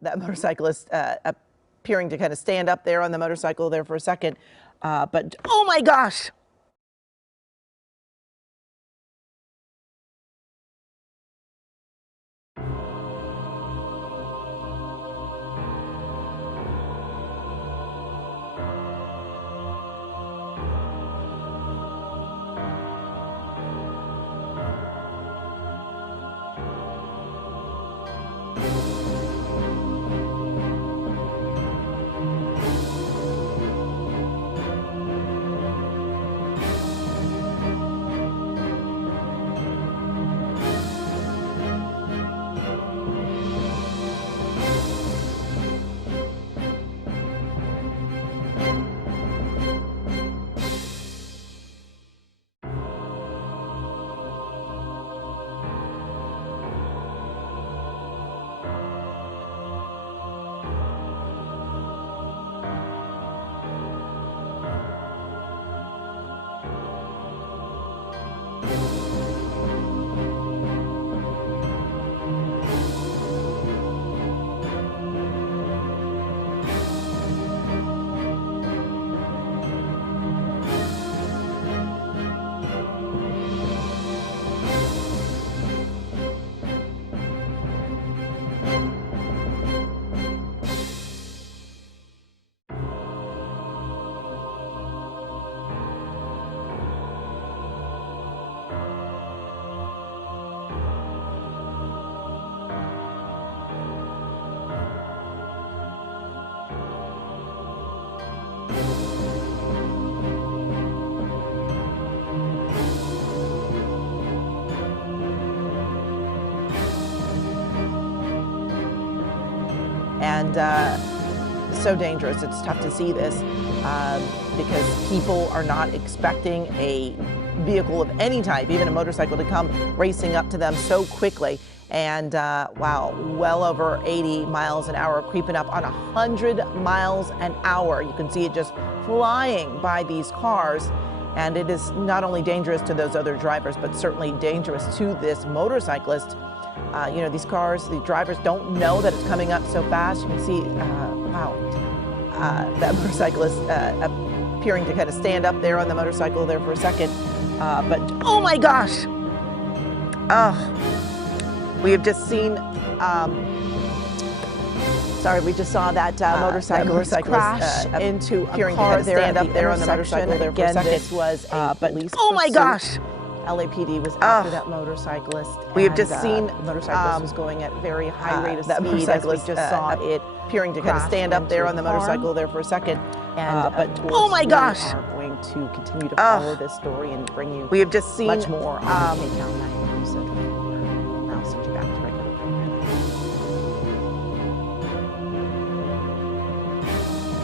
that motorcyclist appearing to kind of stand up there on the motorcycle there for a second. But oh my gosh! And so dangerous. It's tough to see this because people are not expecting a vehicle of any type, even a motorcycle, to come racing up to them so quickly. And wow, well over 80 miles an hour, creeping up on 100 miles an hour. You can see it just flying by these cars. And it is not only dangerous to those other drivers, but certainly dangerous to this motorcyclist. You know, these cars, the drivers don't know that it's coming up so fast. You can see, wow, that motorcyclist appearing to kind of stand up there on the motorcycle there for a second. But oh my gosh! We have just seen, sorry, we just saw that motorcyclist crash into a car there stand up there on the motorcycle there for a second. This was a police oh my gosh! LAPD was after that motorcyclist. We have just seen the motorcyclist was going at very high rate of that speed. motorcyclist As we just saw it appearing to kind of stand up there on the motorcycle there for a second. And but oh my gosh! We are going to continue to follow this story and bring you we have just seen much more on KCAL 9 News. We'll now send you back to regular.